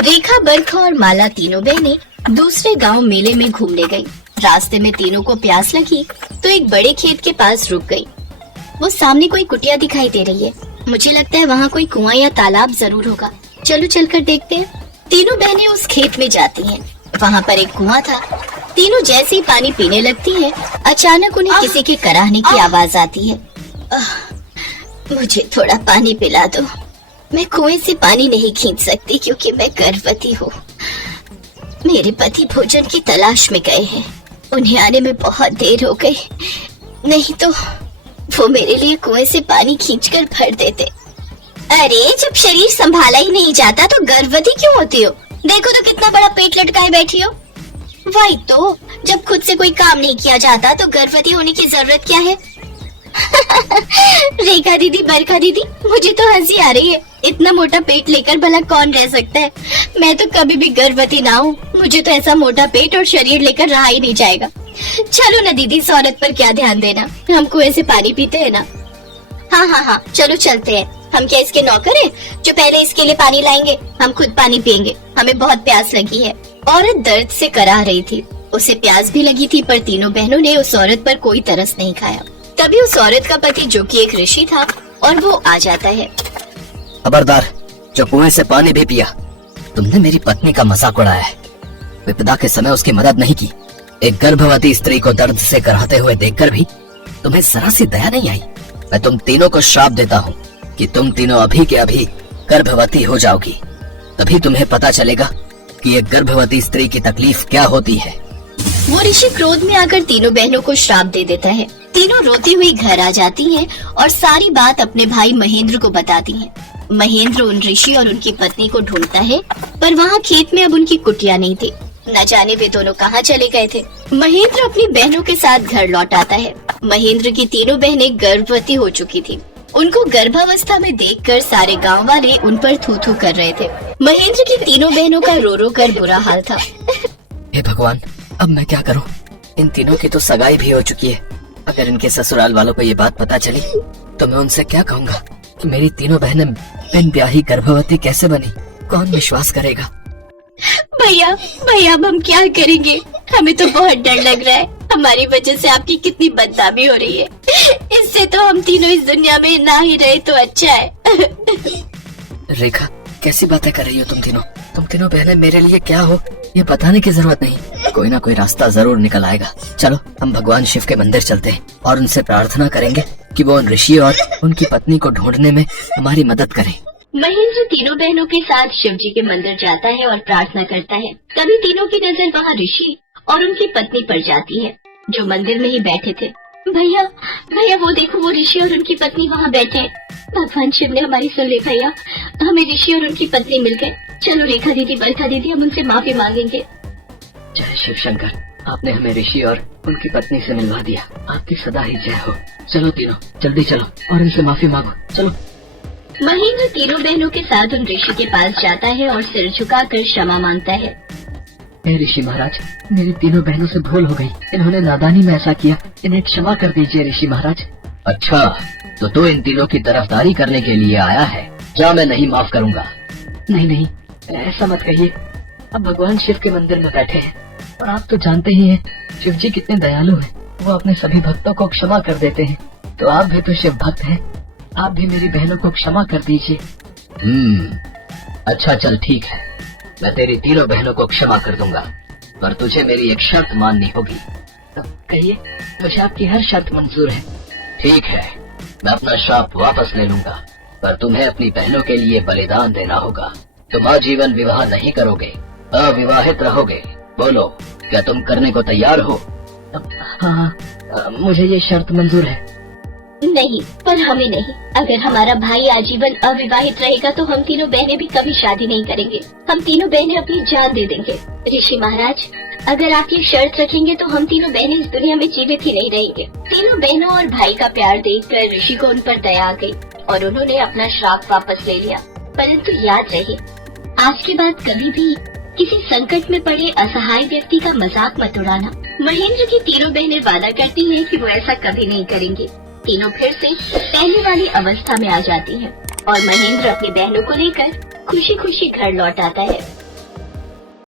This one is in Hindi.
रेखा, बरखा और माला तीनों बहनें दूसरे गांव मेले में घूमने गईं। रास्ते में तीनों को प्यास लगी तो एक बड़े खेत के पास रुक गई। वो सामने कोई कुटिया दिखाई दे रही है। मुझे लगता है वहाँ कोई कुआं या तालाब जरूर होगा। चलो चलकर देखते हैं। तीनों बहनें उस खेत में जाती हैं। वहाँ पर एक कुआं था। तीनों जैसे ही पानी पीने लगती हैं, अचानक उन्हें किसी के कराहने की आवाज आती है। मुझे थोड़ा पानी पिला दो। मैं कुएं से पानी नहीं खींच सकती क्योंकि मैं गर्भवती हूँ। मेरे पति भोजन की तलाश में गए हैं। उन्हें आने में बहुत देर हो गई, नहीं तो वो मेरे लिए कुएं से पानी खींचकर भर देते। अरे, जब शरीर संभाला ही नहीं जाता तो गर्भवती क्यों होती हो? देखो तो कितना बड़ा पेट लटकाए बैठी हो। वही तो, जब खुद से कोई काम नहीं किया जाता तो गर्भवती होने की जरूरत क्या है? रेखा दीदी, बरखा दीदी, मुझे तो हंसी आ रही है। इतना मोटा पेट लेकर भला कौन रह सकता है? मैं तो कभी भी गर्भवती ना हूँ। मुझे तो ऐसा मोटा पेट और शरीर लेकर रहा ही नहीं जाएगा। चलो ना दीदी, इस औरत पर क्या ध्यान देना। हम कुएं से पानी पीते हैं ना। हाँ, चलो चलते हैं। हम क्या इसके नौकर हैं जो पहले इसके लिए पानी लाएंगे? हम खुद पानी पियेंगे। हमें बहुत प्यास लगी है। औरत दर्द से कराह रही थी। उसे प्यास भी लगी थी, पर तीनों बहनों ने उस औरत पर कोई तरस नहीं खाया। तभी उस औरत का पति, जो कि एक ऋषि था, और वो आ जाता है। खबरदार, जो कुएं से पानी भी पिया। तुमने मेरी पत्नी का मजाक उड़ाया है। विपदा के समय उसकी मदद नहीं की। एक गर्भवती स्त्री को दर्द से कराहते हुए देखकर भी तुम्हें जरा सी दया नहीं आई। मैं तुम तीनों को श्राप देता हूँ कि तुम तीनों अभी के अभी गर्भवती हो जाओगी। तभी तुम्हें पता चलेगा कि एक गर्भवती स्त्री की तकलीफ क्या होती है। वो ऋषि क्रोध में आकर तीनों बहनों को श्राप दे देता है। तीनों रोती हुई घर आ जाती हैं और सारी बात अपने भाई महेंद्र को बताती हैं। महेंद्र उन ऋषि और उनकी पत्नी को ढूंढता है, पर वहाँ खेत में अब उनकी कुटिया नहीं थी। न जाने वे दोनों कहाँ चले गए थे। महेंद्र अपनी बहनों के साथ घर लौट आता है। महेंद्र की तीनों बहनें गर्भवती हो चुकी थी। उनको गर्भावस्था में देखकर सारे गांव वाले उन पर थू थू कर रहे थे। महेंद्र की तीनों बहनों का रो रो कर बुरा हाल था। हे भगवान, अब मैं क्या करूं? इन तीनों की तो सगाई भी हो चुकी है। अगर इनके ससुराल वालों को ये बात पता चली तो मैं उनसे क्या कहूँगा कि मेरी तीनों बहनें बिन ब्याही गर्भवती कैसे बनी? कौन विश्वास करेगा? भैया, अब हम क्या करेंगे? हमें तो बहुत डर लग रहा है। हमारी वजह से आपकी कितनी बदनामी हो रही है। इससे तो हम तीनों इस दुनिया में ना ही रहे तो अच्छा है। रेखा, कैसी बातें कर रही हो तुम तीनों? तुम तीनों बहनें मेरे लिए क्या हो ये बताने की जरूरत नहीं। कोई ना कोई रास्ता जरूर निकल आएगा। चलो, हम भगवान शिव के मंदिर चलते हैं और उनसे प्रार्थना करेंगे कि वो उन ऋषि और उनकी पत्नी को ढूंढने में हमारी मदद करें। महेंद्र तीनों बहनों के साथ शिव जी के मंदिर जाता है और प्रार्थना करता है। तभी तीनों की नजर वहाँ ऋषि और उनकी पत्नी पर जाती है, जो मंदिर में ही बैठे थे। भैया, वो देखो, वो ऋषि और उनकी पत्नी वहाँ बैठे हैं। भगवान शिव ने हमारी सुन ली भैया। हमें ऋषि और उनकी पत्नी मिल गए। चलो रेखा दीदी, बरखा दीदी, हम उनसे माफी मांगेंगे। जय शिव शंकर, आपने हमें ऋषि और उनकी पत्नी से मिलवा दिया। आपकी सदा ही जय हो। चलो तीनों, जल्दी चलो और इनसे माफी मांगो। चलो। महेंद्र तीनों बहनों के साथ उन ऋषि के पास जाता है और सिर झुकाकर क्षमा मांगता है। हे ऋषि महाराज, मेरी तीनों बहनों से भूल हो गई। इन्होंने नादानी में ऐसा किया। इन्हें क्षमा कर दीजिए ऋषि महाराज। अच्छा, तो तू इन तीनों की तरफदारी करने के लिए आया है? क्या मैं नहीं माफ करूंगा? नहीं, ऐसा मत कहिए। अब भगवान शिव के मंदिर में बैठे हैं और आप तो जानते ही हैं शिव जी कितने दयालु हैं। वो अपने सभी भक्तों को क्षमा कर देते हैं। तो आप भी तो शिव भक्त हैं। आप भी मेरी बहनों को क्षमा कर दीजिए। अच्छा, चल ठीक है, मैं तेरी तीनों बहनों को क्षमा कर दूंगा, पर तुझे मेरी एक शर्त माननी होगी। कहिए, मुझे आपकी हर शर्त मंजूर है। ठीक है, मैं अपना श्राप वापस ले लूंगा, पर तुम्हें अपनी बहनों के लिए बलिदान देना होगा। तुम आजीवन विवाह नहीं करोगे, अविवाहित रहोगे। बोलो, क्या तुम करने को तैयार हो? हाँ, मुझे ये शर्त मंजूर है। नहीं, पर हमें नहीं। अगर हमारा भाई आजीवन अविवाहित रहेगा तो हम तीनों बहनें भी कभी शादी नहीं करेंगे। हम तीनों बहनें अपनी जान दे देंगे। ऋषि महाराज, अगर आप ये शर्त रखेंगे तो हम तीनों बहनें इस दुनिया में जीवित ही नहीं रहेंगे। तीनों बहनों और भाई का प्यार देखकर ऋषि को उन पर दया आ गई और उन्होंने अपना श्राप वापस ले लिया। परंतु याद रहे, आज के बाद कभी भी किसी संकट में पड़े असहाय व्यक्ति का मजाक मत उड़ाना। महेंद्र की तीनों बहनें वादा करती हैं कि वो ऐसा कभी नहीं करेंगे। तीनों फिर से पहले वाली अवस्था में आ जाती हैं और महेंद्र अपनी बहनों को लेकर खुशी खुशी घर लौट आता है।